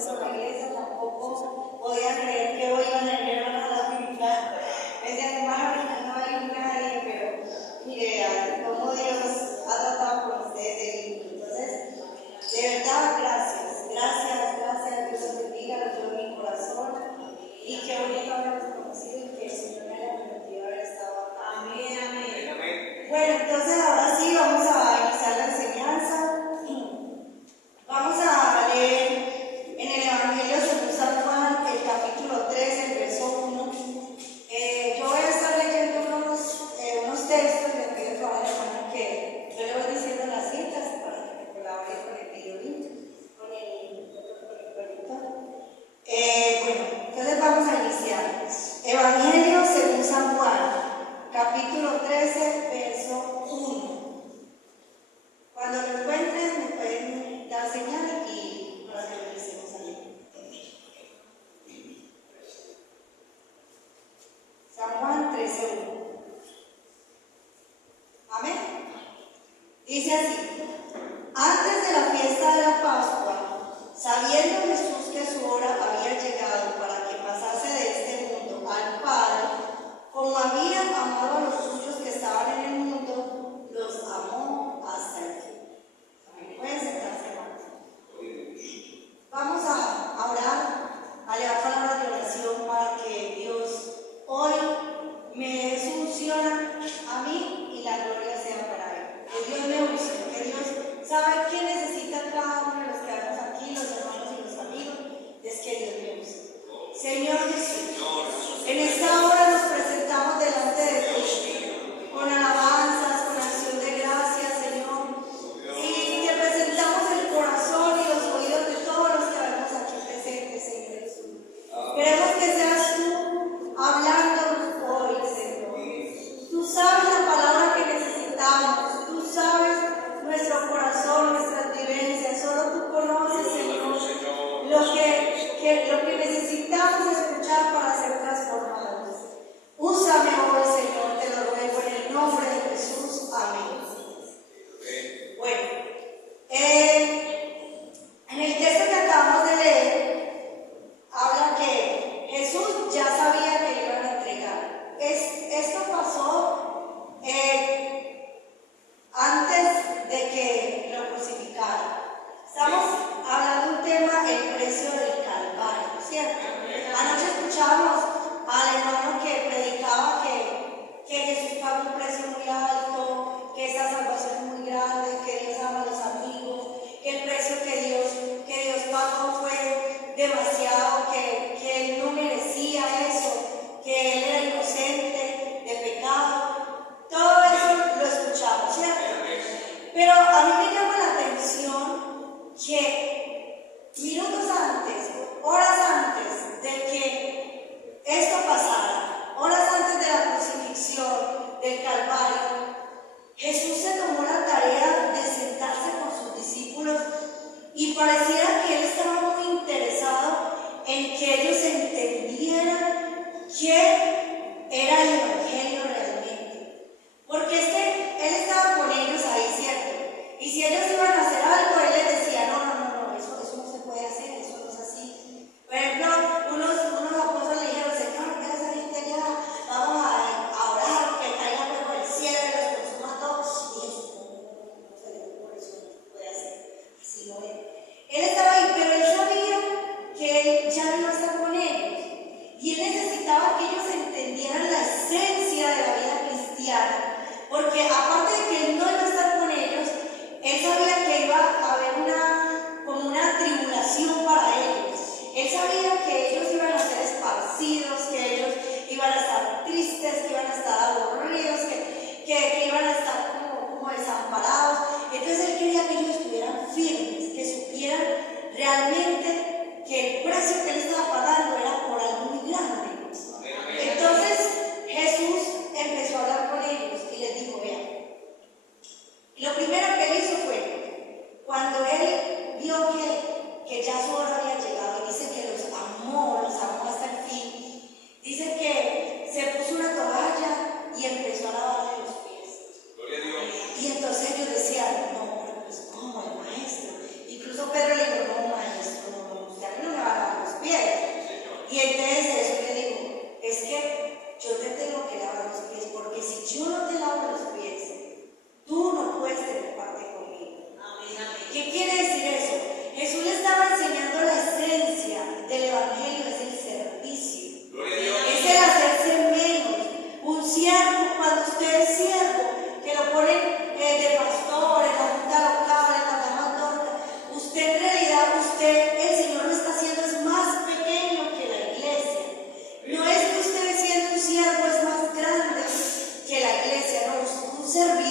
puesto en la iglesia, tampoco podía creer que hoy iban a venir a la finca. Me decían, hermana, no hay nadie, pero mire, cómo Dios ha tratado con ustedes. Entonces, de verdad, gracias, Dios los bendiga, los llevo en mi corazón. Y qué bonito haberlos conocido y que el Señor me haya permitido haber estado acá. Amén, amén. Bueno, entonces ahora sí vamos a iniciar la enseñanza. Vamos a leer en el Evangelio según San Juan, el capítulo 3, el verso 1. Yo voy a estar leyendo unos textos, les pido a la hermana que yo le voy diciendo las citas para que me colabore con el videolink, con el proyector. Bueno, entonces vamos a iniciar. Evangelio según San Juan, capítulo 13, verso 1. Cuando lo encuentren, me pueden dar señal y para que lo empecemos a leer. San Juan 13, 1. Amén. Dice así: antes de la fiesta de la Pascua, sabiendo Jesús que su hora había llegado para que pasase de este mundo al Padre, como había amado a los suyos que estaban en el mundo, los amó hasta el fin. Pueden sentarse, hermanos. Vamos a orar, a leer palabras de oración para que Dios hoy me dé su unción a mí y la gloria sea para Él. Que Dios me use, que Dios sabe quién necesita cada uno de los que vamos aquí, los hermanos y los amigos, es que Dios me use. Señor Jesús, en esta hora nos presentamos delante de ti, con alabanzas, con acción de gracias, Señor. Y te presentamos el corazón y los oídos de todos los que vemos aquí presentes, Señor Jesús. Queremos que seas tú hablándonos hoy, Señor. Tú sabes la palabra que necesitamos, tú sabes nuestro corazón, nuestras vivencias. Solo tú conoces, Señor, lo que necesitamos escuchar para ser transformados. Úsame hoy, Señor, te lo ruego en el nombre de Jesús. Amén. Bueno, en el texto que acabamos de leer, habla que Jesús ya sabía que le iban a entregar. Esto pasó antes de que lo crucificaran. Estamos hablando de un tema, el precio del Calvario, ¿cierto? Anoche escuchábamos al hermano que predicaba que Jesús pagó un precio muy alto, que esa salvación es muy grande, que Dios ama a los amigos, que el precio que Dios pagó fue demasiado, que Él no merecía eso, que Él era inocente de pecado. Todo eso lo escuchamos, ¿cierto? Pero a mí me llama la atención que minutos antes, horas antes de que esto pasara, horas antes de la crucifixión del Calvario, Jesús se tomó la tarea de sentarse con sus discípulos y pareciera que Él estaba muy interesado en que ellos entendieran qué era el Evangelio realmente. Porque Él estaba con ellos ahí, ¿cierto? Y si ellos iban a hacer algo, Él les decía, no, eso no se puede hacer, eso no es así. Por ejemplo, unos apóstoles le dijeron, Señor, deja esa gente allá, vamos a orar, que caiga fuego del cielo y los consuma a todos. Y eso no se puede hacer, así no es. Él estaba ahí, pero Él sabía que Él ya no iba a estar con ellos. Y Él necesitaba que ellos entendieran la esencia de la vida cristiana. Porque aparte de que Él no iba a estar con ellos, Él sabía que iba a haber como una tribulación para ellos. Él sabía que ellos iban a ser esparcidos, que ellos iban a estar tristes, que iban a estar aburridos, que iban a estar como desamparados. Entonces Él quería que ellos estuvieran firmes, que supieran realmente que el precio que Él estaba pagando era por algo muy grande. Entonces Jesús empezó a hablar con ellos y les dijo, vean, lo primero que Él hizo fue, cuando Él vio que ya su hora había llegado, y dice que los amó hasta el fin,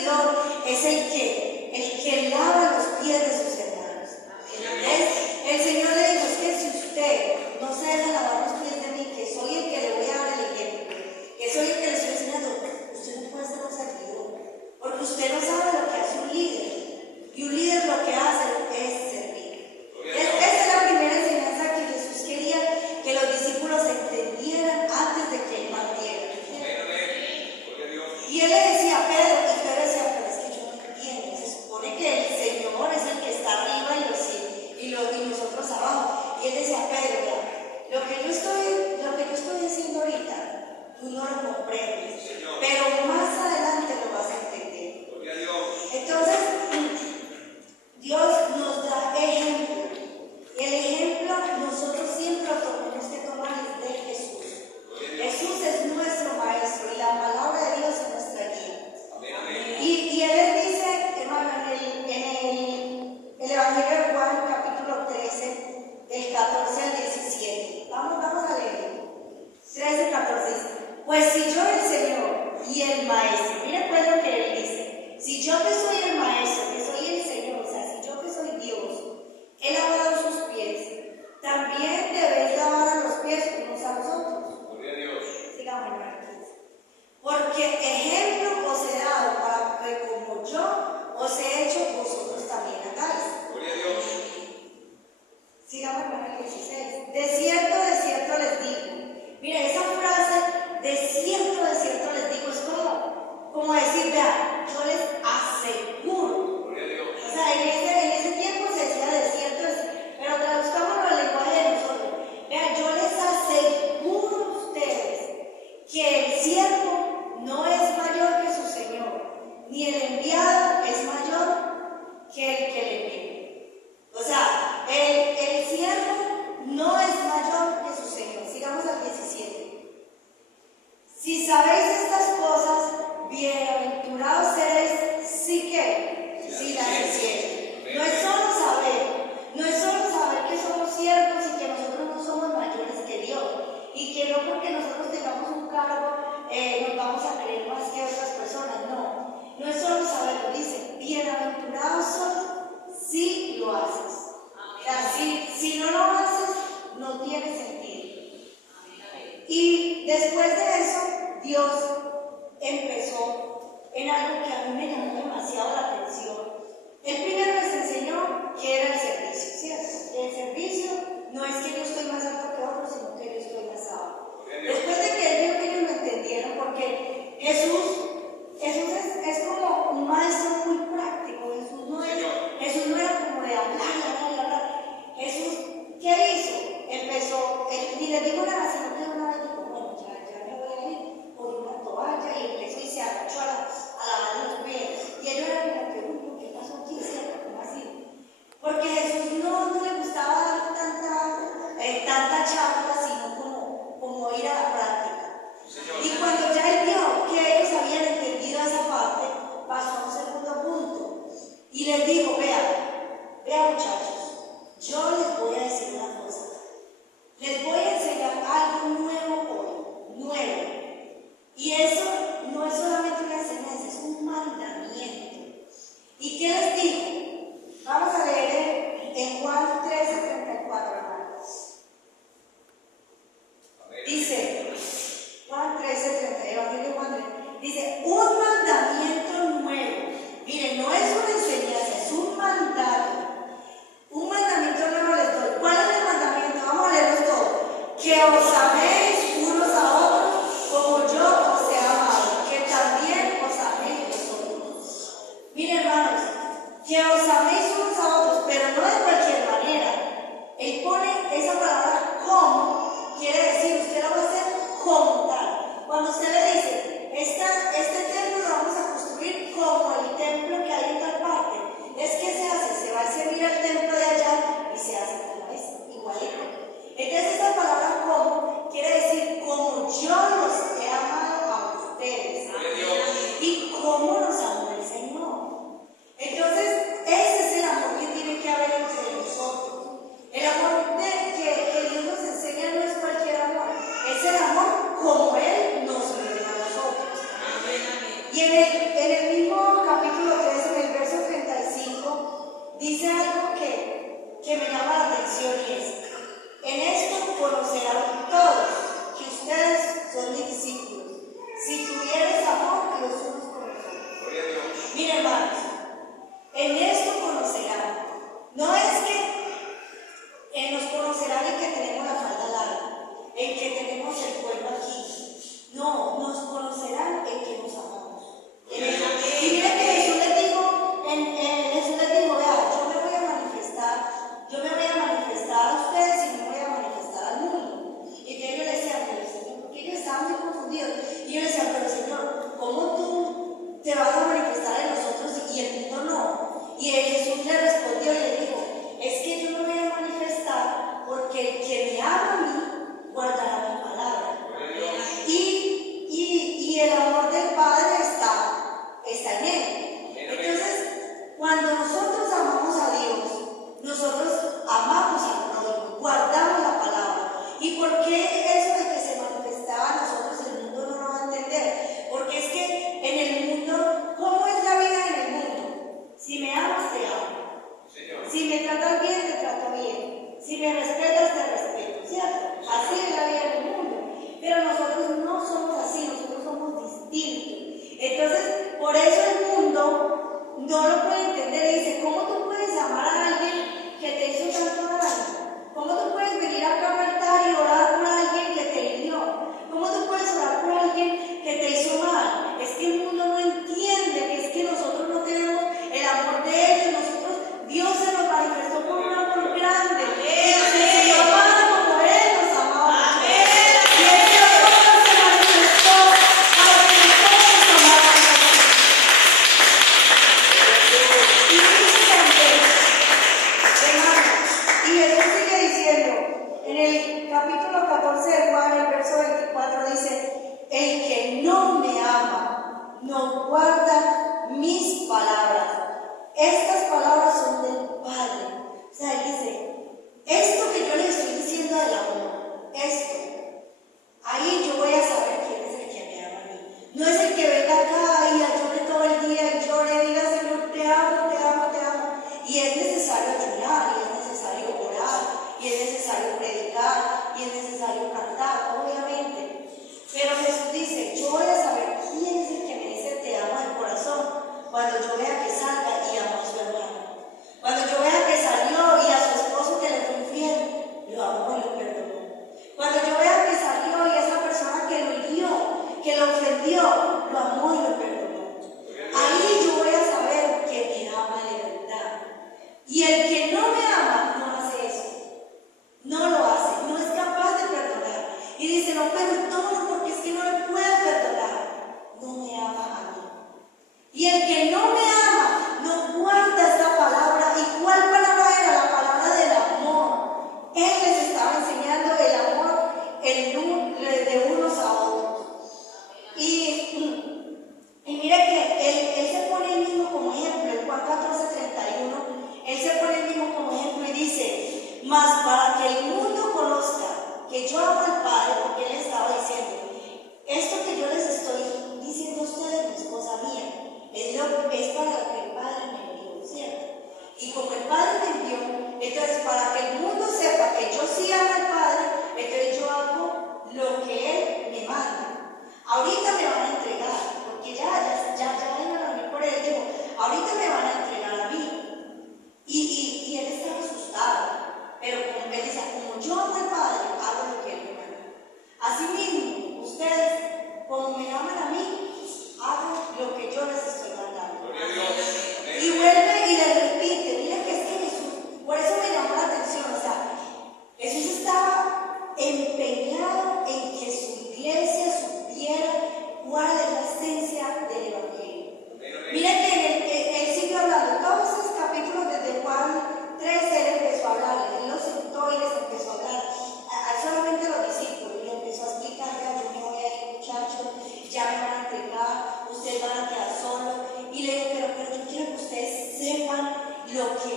servidor es el que lava los pies de sus hermanos. El Señor le dijo, es que si usted no se deja lavar los pies de mí, que soy el que le voy a dar el ejemplo, que soy el que le estoy enseñando, usted no puede ser un servidor, porque usted no sabe lo que hace un líder, y un líder lo que hace es servir. Esa es la primera enseñanza que Jesús quería que los discípulos entendieran antes de que él partiera. Y él le decía a Pedro, y Pedro decía, pero es que yo no entiendo, se supone que el Señor es el que está arriba y nosotros abajo. Y él decía, Pedro, mira, lo que yo estoy diciendo ahorita, tú no lo comprendes, pero más adelante lo vas a entender. Entonces, Dios nos da ejemplo. El ejemplo nosotros siempre lo tenemos que tomar es de Jesús. Jesús es nuestro maestro y la palabra de Dios es nuestra guía. Y él dice, hermano, en el Evangelio de Juan, capítulo 13, del 14 al 17. Vamos a leer. 13, 14 dice, pues si yo el Señor y el maestro, mire pues lo que él dice, si yo que soy el maestro, que soy el Señor, o sea, si yo que soy Dios, he lavado sus pies, también debéis lavar los pies unos a los otros. Gloria a Dios. Sigamos, hermano. Porque ejemplo os he dado para que como yo os he hecho, vosotros también hagáis. Gloria a Dios. Sigamos, hermano, 16. De cierto les digo. Mira, esa frase, de cierto les digo, es como decir, vea, yo les aseguro. Gloria a Dios. O sea, en ese tiempo se decía de cierto, pero traduzcámoslo al lenguaje de nosotros. Vean, yo les aseguro a ustedes que el siervo no es mayor que su Señor, ni el enviado es mayor que el que le envió. O sea, el siervo no es mayor que su Señor. Sigamos al 17. Si sabéis estas cosas, bienaventurados seréis, sí que, si las hiciereis. No es solo saber que somos siervos y que nosotros no somos mayores que Dios, y que no porque nosotros tengamos un cargo nos vamos a creer más que otras personas. No es solo saberlo, dice, bienaventurados son si lo haces. O sea, si no lo haces, no tiene sentido. Y después de eso, Dios empezó en algo que a mí me llamó demasiado la atención. Él primero les enseñó que era el servicio, ¿cierto? El servicio no es que yo estoy más alto que otros, sino que yo estoy más abajo. Después de que él vio que ellos lo entendieron, porque Jesús es como un maestro muy práctico. Jesús no era como de hablar. Jesús, ¿qué hizo? Ni le dijo nada, sino que una vez dijo, bueno, ya me voy a ir por una toalla, y empezó y se agachó a lavar los pies. Y ellos eran como que, uy, ¿qué pasó aquí? ¿Cómo así? Porque Jesús no le gustaba dar tanta charla, sino como ir a la práctica. Y cuando ya él vio que ellos habían entendido esa parte, pasó a un segundo punto y les dijo, vean muchachos, yo les voy a decir una cosa, les voy a enseñar algo nuevo hoy, y eso no es solamente una enseñanza, es un mandamiento. ¿Y qué les dijo? Vamos a leer en Juan 13:34, hermanos. Dice, Juan 13:30, Evangelio de Juan 13, dice, un mandamiento nuevo. Miren, no es una enseñanza, es un mandato. Un mandamiento nuevo les doy. ¿Cuál es el mandamiento? Vamos a leerlos todos. Que os améis unos a otros como yo os he amado, que también os améis vosotros. Miren, hermanos, que os améis unos a otros, pero no de cualquier manera. Él pone esa palabra como, quiere decir, usted lo va a hacer como tal. Cuando usted le dice, este templo lo vamos a construir como el templo que hay en tal parte, es que se hace, se va a servir al templo de allá y se hace tal vez igualito. Entonces esta palabra como quiere decir como yo los he amado a ustedes y cómo nos amó el Señor. Entonces Miren, hermanos, en esto conocerán. No es que nos conocerán en que tenemos la falda larga, en que tenemos el cuerpo aquí. No, nos conocerán en que nos amamos. Y miren que Jesús les dijo, vea, yo me voy a manifestar a ustedes y me voy a manifestar al mundo. Y que ellos le decían, pero Señor, porque ellos estaban muy confundidos. Y ellos decían, pero Señor, ¿cómo tú te vas a manifestar en nosotros y el mundo no? Y Jesús le respondió y le dijo, es que yo me voy a manifestar porque el que me ama a mí guardará mi palabra. Y el amor del Padre está en él. Entonces, cuando nosotros amamos a Dios, nosotros amamos al prójimo, guardamos la palabra. ¿Y por qué eso de que se manifestaba a nosotros el mundo no lo va a entender? Porque es que en el mundo, ¿cómo es la vida en el mundo? Si me amas, te amo. Si me tratas bien, te trato bien. Si me respetas, te respeto, ¿cierto? Así es la vida en el mundo. Pero nosotros no somos así, nosotros somos distintos. Entonces, por eso el mundo no lo puede entender y dice, ¿cómo tú puedes amar a alguien que te hizo tanto daño? ¿Cómo tú puedes venir acá a altar y orar por alguien que te hirió? ¿Cómo tú puedes orar por alguien que te hizo mal? Es que el mundo no entiende que es que nosotros no tenemos el amor de ellos, Dios se nos manifestó con un amor grande. Y nos enseñó a amar como Él nos amaba. Y ese amor se manifestó para que nosotros amáramos a Dios. Y dice también, hermanos, y Jesús sigue diciendo, en el capítulo 14 de Juan, el verso 24 dice, el que no me ama, no guarda mis palabras. Estas palabras son del Padre. O sea, él dice, esto que yo le estoy diciendo del amor, esto, ahí yo voy a saber quién es el que me ama a mí. No es el que venga acá y llore todo el día y llore y diga, Señor, te amo, te amo, te amo. Y es necesario ayunar, y es necesario orar, y es necesario predicar, y es necesario cantar, obviamente. Pero Jesús dice, yo voy a saber quién es el que me dice te amo de corazón cuando yo vea que salga y amó a su hermano. Cuando yo vea que salió y a su esposo que le fue infiel, lo amó y lo perdonó. Cuando yo vea que salió y a esa persona que lo hirió, que lo ofendió, lo amó y lo perdonó. Ahí yo voy a saber que me ama de verdad. Y el que no me ama no hace eso. No lo hace, no es capaz de perdonar. Y dice, no perdono porque es que no le puedo perdonar. No me ama a mí. Y el que no me ama no guarda esta palabra. ¿Y cuál palabra era? La palabra del amor. Él les estaba enseñando el amor de unos a otros. Y mire que él se pone el mismo como ejemplo. En Juan 14:31, él se pone el mismo como ejemplo y dice, mas para que el mundo conozca que yo amo al Padre, porque él estaba diciendo, esto que yo les estoy diciendo a ustedes, mi esposa mía, es para que el Padre me envió, ¿cierto? Y como el Padre me envió, entonces para que el mundo sepa que yo sí amo al Padre, entonces yo hago lo que Él me manda. Ahorita me van a entregar, porque ya iban a venir por Él, digo, ahorita me van a entregar a mí. Y Él estaba asustado, pero como Él dice, como yo amo al Padre, hago lo que Él me manda. Así mismo, ustedes, como me aman a mí, hago lo que yo les estoy mandando. Y vuelve y le repite, mira que es que Jesús, por eso me llamó la atención, o sea, Jesús estaba empeñado en que su iglesia supiera cuál es la esencia del Evangelio. Mira que él siguió hablando, todos esos capítulos desde Juan 13 él empezó a hablar, él los sentó y les empezó a hablar, solamente a los discípulos, y empezó a explicar, yo me voy a ir, muchachos, ya me van a entregar, ustedes van a quedar solos. Y le digo, pero yo quiero que ustedes sepan lo que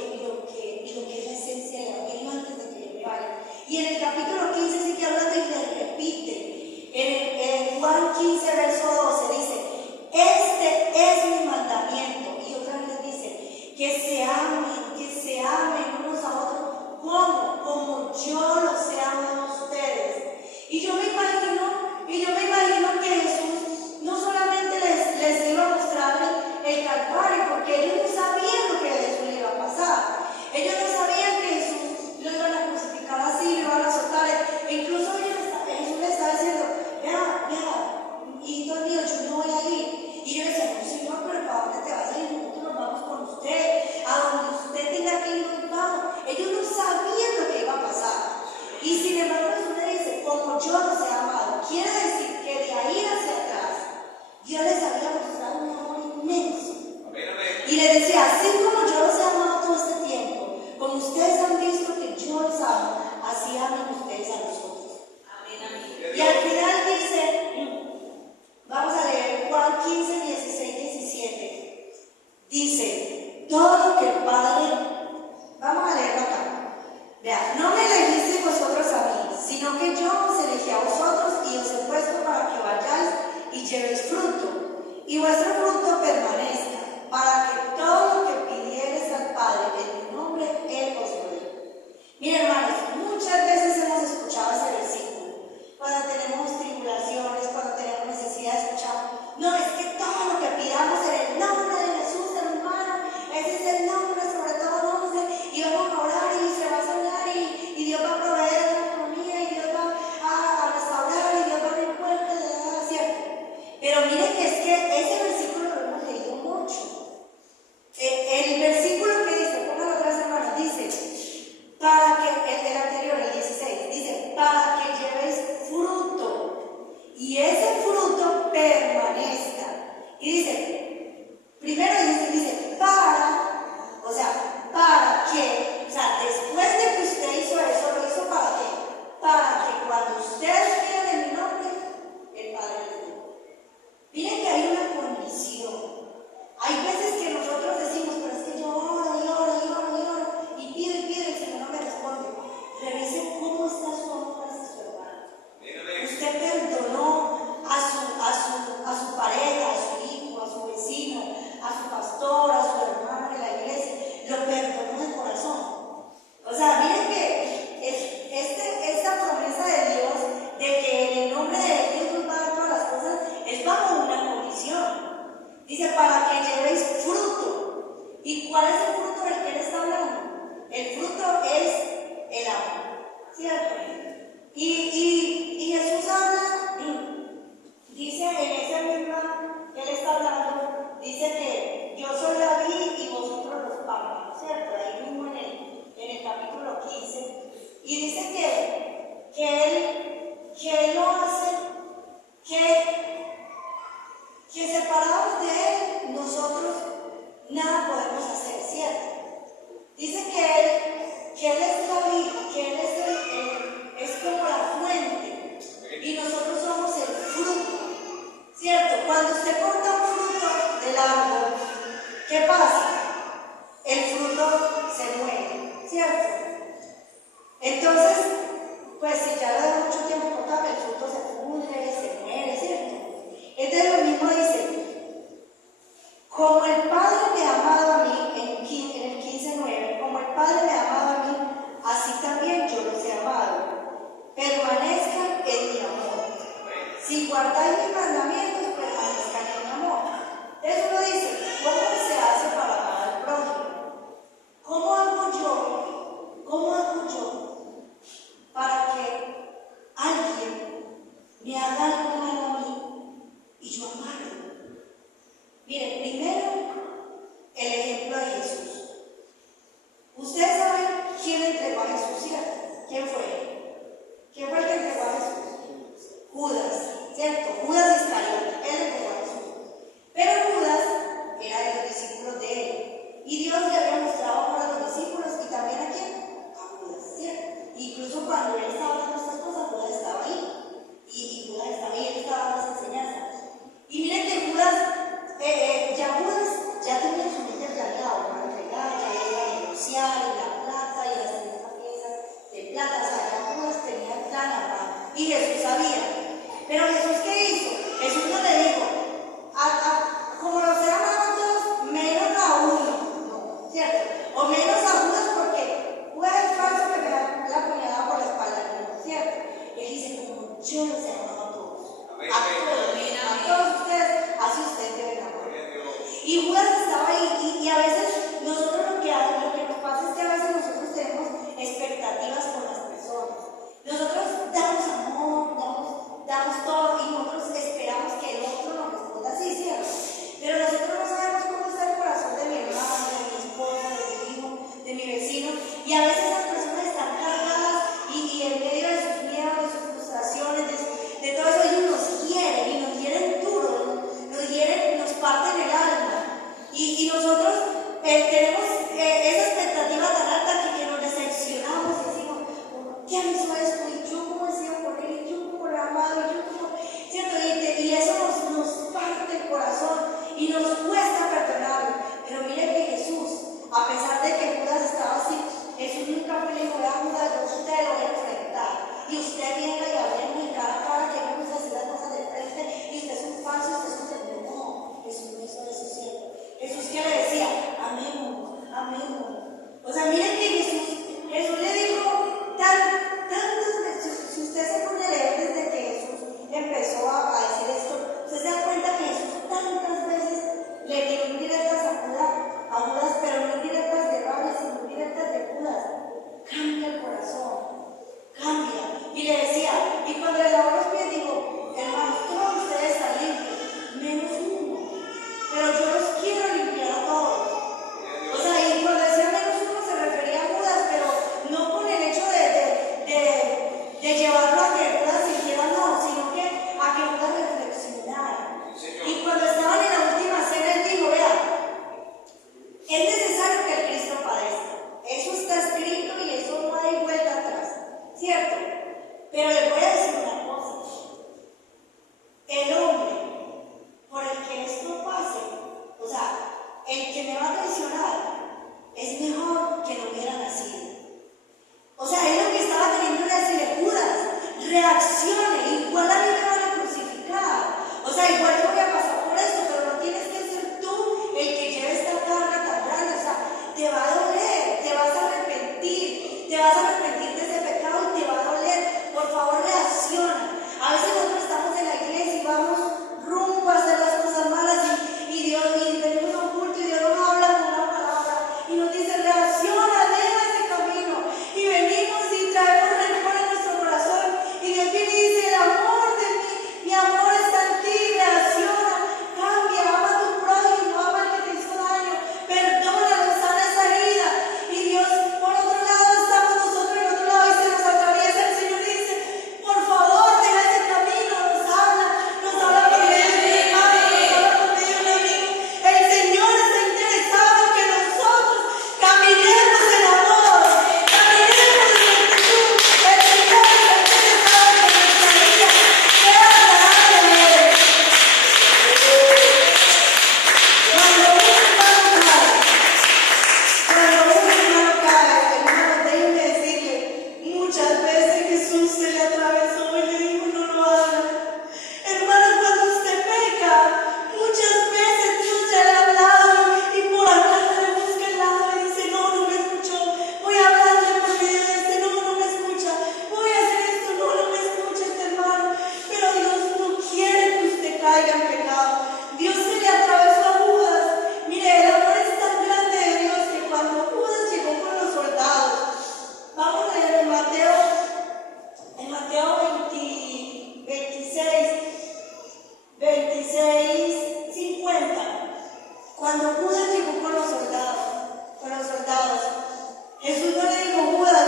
es la esencia del Evangelio antes de que yo me vaya. Y en el capítulo 15 sigue hablando y le repite. En Juan 15, verso 12 dice, este es mi mandamiento. Y otra vez dice, que se amen unos a otros. ¿Cómo? Como yo los he amado a ustedes. Y yo me imagino que Jesús no solamente les iba a mostrar el Calvario, dice, así como yo los he amado todo este tiempo, como ustedes han visto que yo los amo, así amen ustedes a nosotros. Amén. Y al final dice, vamos a leer Juan 15, 16, 17. Dice, todo lo que el Padre, vamos a leerlo acá. Vean, no me elegisteis vosotros a mí, sino que yo os elegí a vosotros y os he puesto para que vayáis y llevéis fruto, y vuestro fruto permanezca, para que todo lo que pidiereis al Padre en mi nombre, Él os lo dé. Miren, hermanos, muchas veces hemos escuchado ese versículo. Cuando tenemos tribulaciones, cuando tenemos necesidad de escuchar, no, es que todo lo que pidamos en el nombre de Jesús, hermano, ese es el nombre sobre todo nombre, y vamos a orar y se va a sanar y Dios va a proveer la economía y Dios va a restaurar y Dios va a abrir puertas, ¿cierto? Pero miren que es que ese versículo lo hemos leído mucho. El versículo que dice, pónganlo atrás, hermanos, dice, para que, el anterior, el 16, dice, para que llevéis fruto y ese fruto permanezca. Y dice, primero dice, o sea, después de que usted hizo eso, ¿lo hizo para qué? Para que cuando ustedes pidan en mi nombre, el Padre les dé. Miren que hay una condición. Hay veces que nosotros decimos, pero es que yo oro y pido y el Señor no me responde. Revise cómo está su amor hacia su hermano. Usted perdonó a su pareja, a su hijo, a su vecino, a su pastor, a su hermano de la iglesia. Lo perdonó de corazón. O sea, miren que esta promesa de Dios de que en el nombre de Dios nos va a dar todas las cosas es bajo una condición. Dice, para que llevéis fruto. ¿Y cuál es el fruto del que él está hablando? El fruto es el amor, ¿cierto? Y Jesús habla, dice en ese mismo que él está hablando, dice que yo soy la vid y vosotros los pámpanos, ¿cierto? Ahí mismo en el capítulo 15. Y dice que él lo hace, que separados de él, nosotros nada podemos hacer, ¿cierto? Dice que él es la vid, que él es como la fuente, y nosotros somos el fruto, ¿cierto? Cuando usted corta un fruto del árbol, ¿qué pasa? El fruto se muere, ¿cierto? Entonces, pues si ya lo deja mucho tiempo cortado, el fruto se pudre, se muere, ¿cierto? Entonces lo mismo dice, como el Padre me ha amado a mí, en el 15:9, como el Padre me ha amado a mí, así también yo los he amado. Permanezcan en mi amor. Si guardáis mis mandamientos, permanezcan en mi amor. Entonces uno dice, ¿cómo se hace para amar al prójimo? ¿Cómo hago yo para que alguien me haga algo malo a mí y yo amarlo? Miren, primero, el ejemplo de Jesús. Ustedes saben quién entregó a Jesús, ¿cierto? ¿Quién fue? ¿Quién fue el que entregó a Jesús? Judas, ¿cierto? Judas Iscariote, él entregó a Jesús. Pero Judas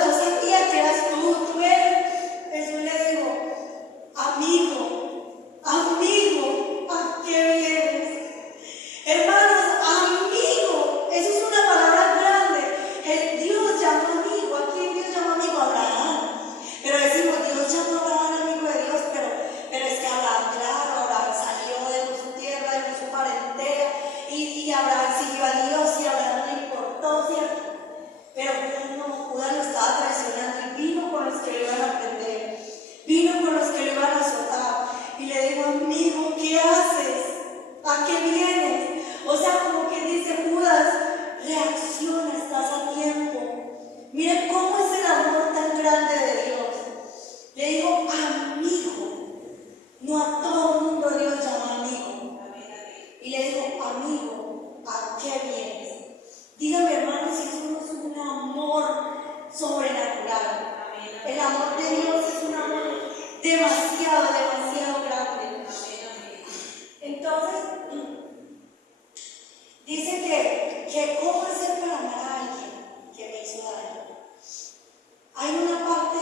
yo sabía que eras tú eres. Jesús le dijo, amigo, ¿a qué vienes? Hermanos, amigo, eso es una palabra grande. Dios llama amigo. ¿A quién Dios llama amigo? A Abraham. Pero decimos, Dios llamó a Abraham amigo de Dios, pero es que Abraham, claro, Abraham salió de su tierra, de su parentela, y Abraham siguió a Dios, y a Abraham no le importó, ¿cierto? Pero Judas lo estaba traicionando y vino con los que lo iban a prender, vino con los que lo iban a azotar, y le dijo, amigo, ¿qué haces? ¿A qué vienes? O sea, como que dice Judas, reacciona, estás a tiempo. Mire cómo es el amor tan grande de Dios. Le digo, amigo. No a todo el mundo Dios llama amigo. Y le digo, amigo, ¿a qué vienes? Dígame, hermano, si eso no es un amor sobrenatural. El amor de Dios es un amor demasiado, demasiado grande. Entonces, dice que cómo hacer para amar a alguien que me hizo daño. Hay una parte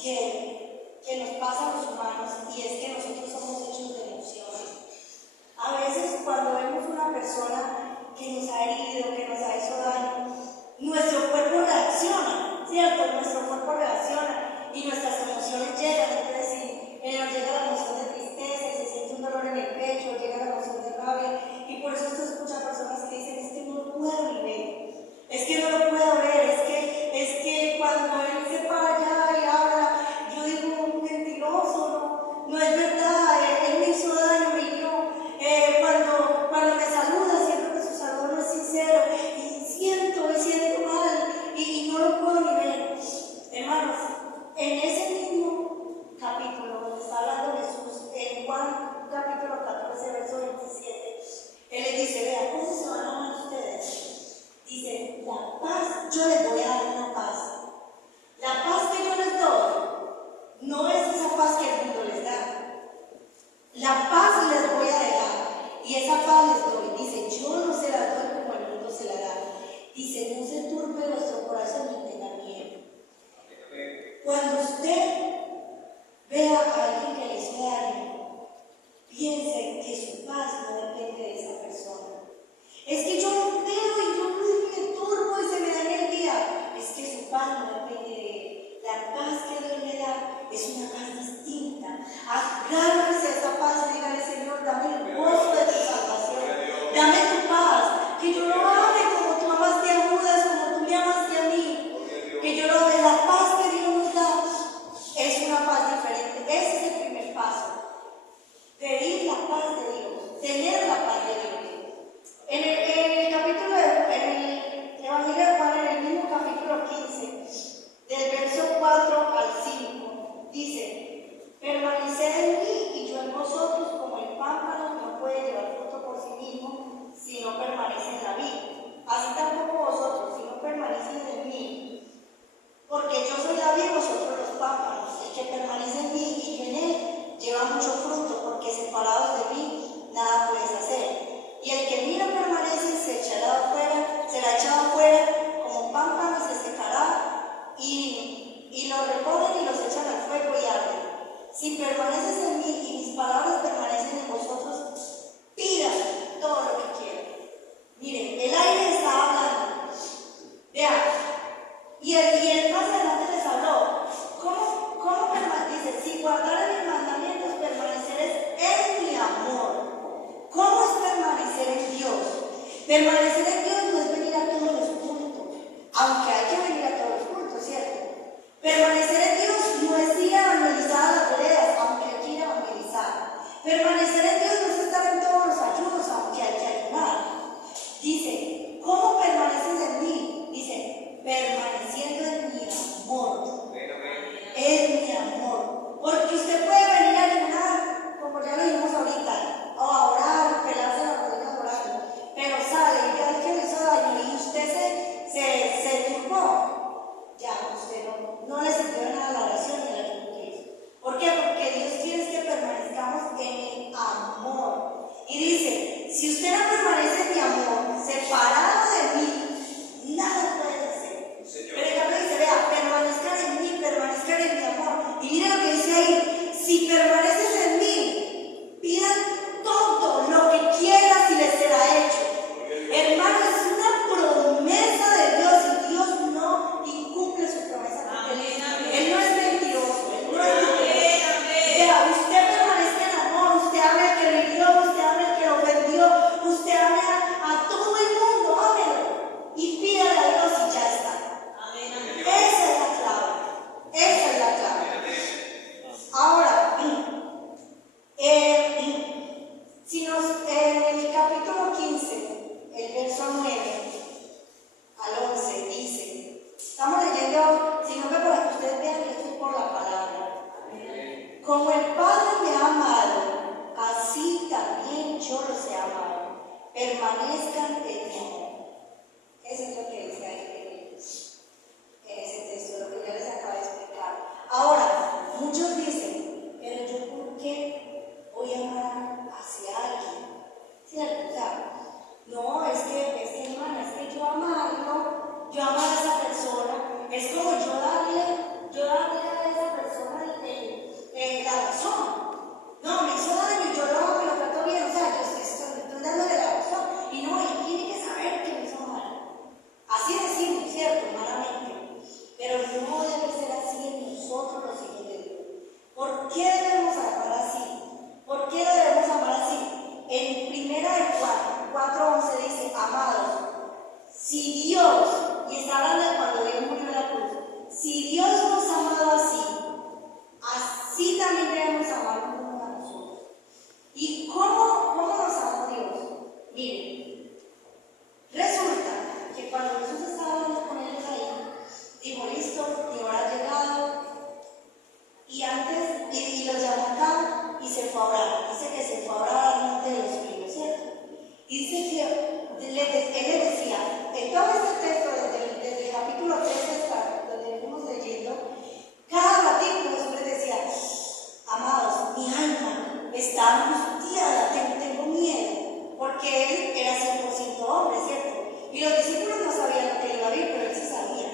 que nos pasa a los humanos, y es que nosotros somos hechos de emociones. A veces cuando vemos una persona que nos ha herido, que nos ha hecho daño, nuestro cuerpo reacciona, ¿cierto? Nuestro cuerpo reacciona y nuestras emociones llegan. Entonces, si nos llega la emoción de tristeza y se siente un dolor en el pecho, llega la emoción de rabia, y por eso usted escucha personas que dicen, es que no lo puedo ni ver, es que no lo puedo ver, es que cuando él se para allá y habla, yo digo, un mentiroso, no es verdad, él me hizo daño, me hirió. Cuando me saluda, siento que su saludo no es sincero, y siento mal, y no lo puedo ni ver. Hermanos, en ese mismo capítulo donde está hablando Jesús, en Juan capítulo 14, verso 27, él les dice, vea, ¿cómo se van a amar ustedes? Dice, la paz, yo les voy a dar una paz. La paz que yo les doy no es esa paz que el mundo les da. La paz les voy a dejar, y esa paz les doy. Dice, yo no se la doy como el mundo se la da. Dice, no se turbe vuestro corazón ni tenga miedo. Cuando usted vea a alguien que le hizo daño, piense que su paz no depende de esa persona. Es que yo lo veo y yo me turbo y se me daña el día. Es que su paz no depende de él. La paz que Dios le da es una paz distinta. Agárrese a esa paz y dígale, Señor, dame el gozo de tu salvación. Dame tu paz. Que yo lo ame como tú amaste a Judas, como tú me amaste a mí. Que yo lo ame. La paz que Dios nos da es una paz diferente. Ese es el primer paso. Pedir la paz de Dios. Tener la paz de Dios. En el capítulo, en el Evangelio de Juan, en el mismo capítulo 15, del verso 4 al 5, dice, permaneced en mí y yo en vosotros, como el pámpano no puede llevar fruto por sí mismo si no permanece en la vid. Así tampoco vosotros, si no permanecen en mí. Porque yo soy la vid, vosotros los pámpanos. El que permanece en mí y yo en él lleva mucho fruto, porque separados de mí nada puedes hacer. Y el que en mí no permanece será echado afuera como pámpano y se secará, y lo recogen y los echan al fuego y arden. Si permaneces en mí y mis palabras permanecen en vosotros, pidan todo lo que quieran. Miren, el aire está hablando. Vean, y el más adelante les habló. ¿Cómo permanece? Si guardaran mis mandamientos, permaneceréis en mi amor. ¿Cómo es permanecer en Dios? Permanecer en Dios no es venir a todos los cultos, aunque hay que venir a todos los cultos, ¿cierto? Permanecer en Dios no es ir a evangelizar a las veredas, aunque hay que ir a evangelizar. Permanecer en Dios no es estar en todos los ayunos, aunque hay que ayunar. Dice, ¿cómo permaneces en mí? Dice, permaneciendo en mi amor. En mi amor. Porque usted puede venir a ayunar, como ya lo dijimos ahorita, o a orar, pelarse las rodillas orando, pero sale y hay que permanezcan en mi amor. Eso es lo que dice ahí en ese texto, lo que ya les acabo de explicar. Ahora, muchos dicen, pero yo ¿por qué voy a amar hacia alguien? ¿Cierto? O sea, no, es que hermana, es que yo amarlo, yo amar a esa persona, es como yo darle a esa persona la razón. No, me hizo daño y yo lo amo y lo trato bien, o sea, yo estoy dándole la razón. Y no, él tiene que saber que me hizo mal. Así decimos, ¿cierto? Humanamente. Pero no debe ser así en nosotros los hijos de Dios. ¿Por qué debemos amar así? ¿Por qué lo debemos amar así? En 1 Juan 4:11 dice, amados, si Dios, y está hablando de cuando Dios murió en la cruz, si Dios nos ha amado así, así también debemos amar unos a nosotros. ¿Y cómo nos amó Dios? Miren, resulta que cuando Jesús estaba hablando con ellos ahí, dijo, listo, mi hora ha llegado, y los llamó acá y se fue a orar. Dice que se fue a orar al monte de los Olivos, ¿cierto? Y dice que él les decía, en todo este texto, desde el capítulo 3 hasta donde venimos leyendo, cada ratito Jesús les decía, amados, mi alma está angustiada, tengo miedo, porque él era 100% hombre, ¿cierto? Y los discípulos no sabían lo que le iba a vivir, pero él sí sabía.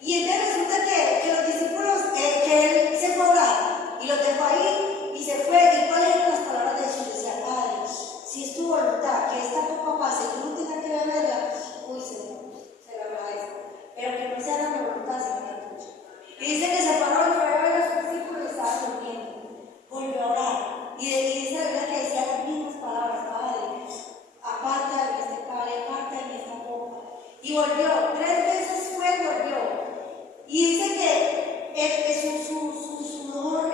Y entonces resulta que los discípulos, que él se fue a orar y los dejó ahí y se fue. ¿Y cuáles eran las palabras de Jesús? Decía, Padre, si es tu voluntad que esta copa pase, que no tenga que beberla, uy, Señor, se lo agradezco. Pero que no sea mi voluntad, sino la tuya. Y dice que se paró y fue a ver a los discípulos y estaban durmiendo. Volvió a orar. Y dice la Biblia que decía las mismas palabras, Padre, aparta de este Padre, aparta de esta copa. Y volvió, 3 veces fue y volvió. Y dice que su sudor, o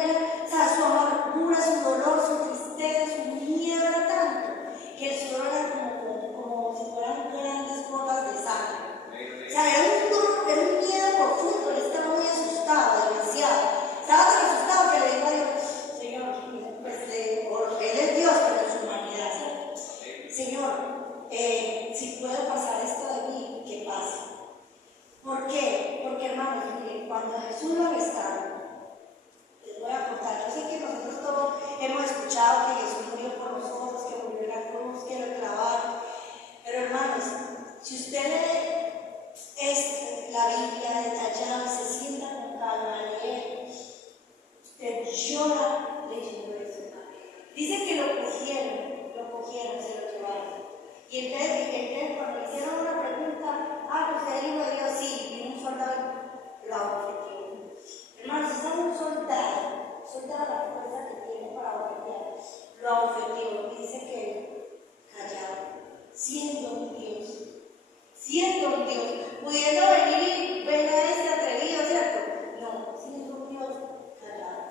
sea, su amargura, su dolor, su tristeza, su miedo era tanto que el sudor era como si fueran grandes gotas de sangre. O sea, era un dolor, era un miedo profundo, él estaba muy asustado, demasiado. Estaba tan asustado que le dijo a Dios, Señor, pues él es Dios, pero en su humanidad, ¿sí? Señor, si puedo pasar esto de mí, que pase. ¿Por qué? Porque, hermanos, cuando a Jesús lo arrestaron, les voy a contar, yo sé que nosotros todos hemos escuchado que Jesús murió por nosotros, que murió en la cruz, que lo clavaron, pero hermanos, si usted lee la Biblia detallada, se sienta con calma a leer, usted llora leyendo eso. Dice que lo cogieron, se lo llevaron. Y entonces cuando le hicieron una pregunta, pues el hijo de Dios, sí, vino un soldado, lo ofendió. Hermanos, está un soldado, la fuerza que tiene para ofender, lo ofendió. Y dice que callado, siendo un Dios, pudiendo venir y ver a este atrevido, ¿cierto? No, siendo un Dios, callado.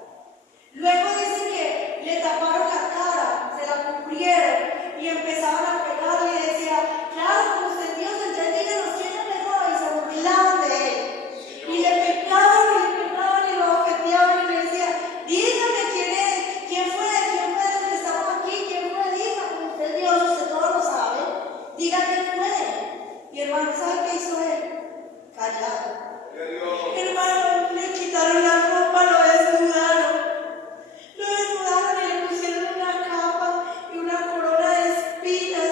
Luego dice que le taparon la cara, se la cubrieron y empezaban a pegarle y decía, claro, como usted Dios, entonces díganos quién le pegó, y se burlaban de él. Y le pegaban y lo ofendían y le decían, dígame quién fue los que estaban aquí, quién fue, dígame, usted Dios, usted todo lo sabe, diga quién fue. Y hermano, ¿sabe qué hizo él? Callado. Hermano, le quitaron la ropa, lo desnudaron y le pusieron una capa y una corona de espinas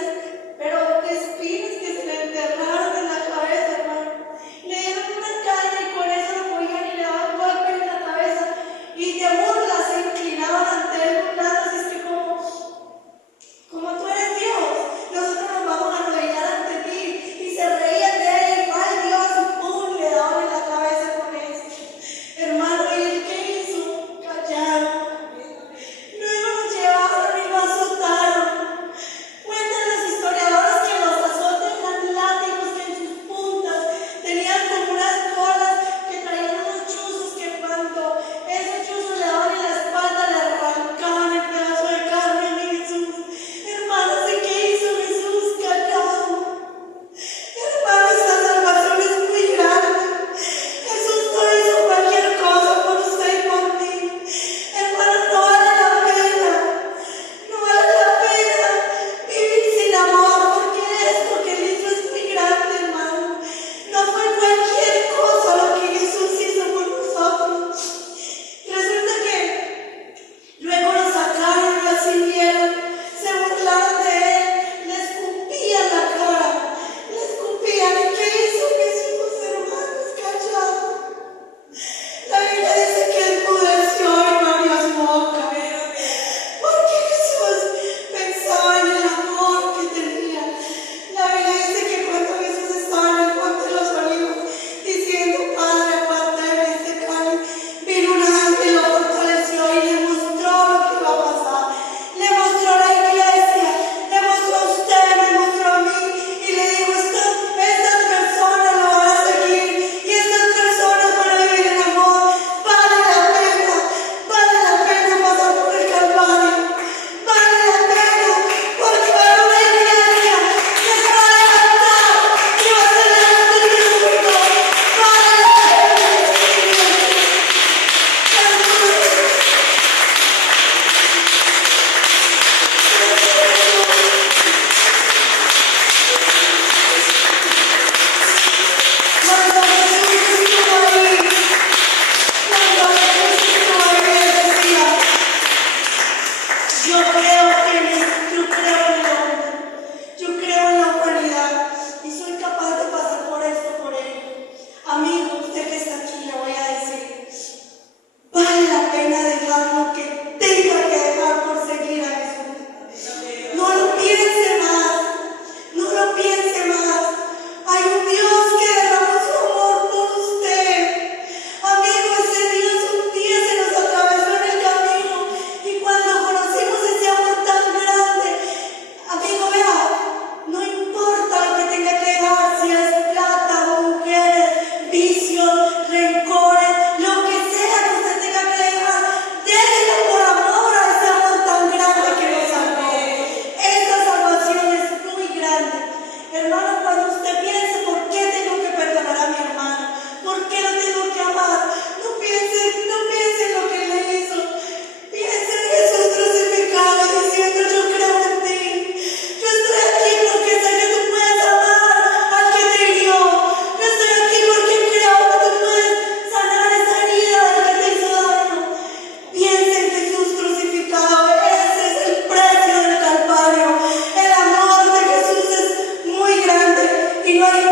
no hay